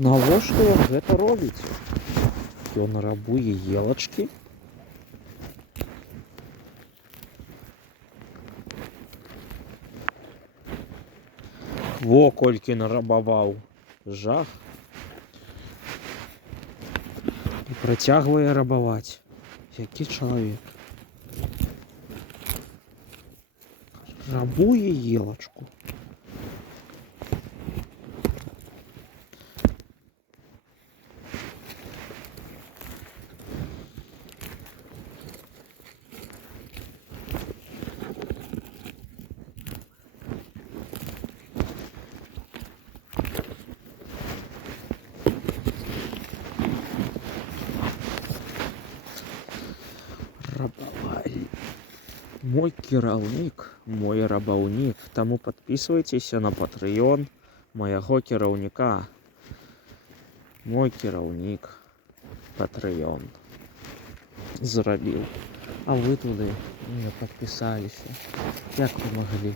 Навошта ён гэта робіць? Ён рабуе елачкі? Во колькі нарабаваў. Жах. І працягвае рабаваць. Які чалавек? Рабуе елачку. Рабавалі. Мой кіраўнік, мой рабаўнік. Таму падпісвайцеся на Patreon майго кіраўніка. Мой кіраўнік. Patreon. Зрабіў. А вы туды не падпісаліся. Як вы маглі?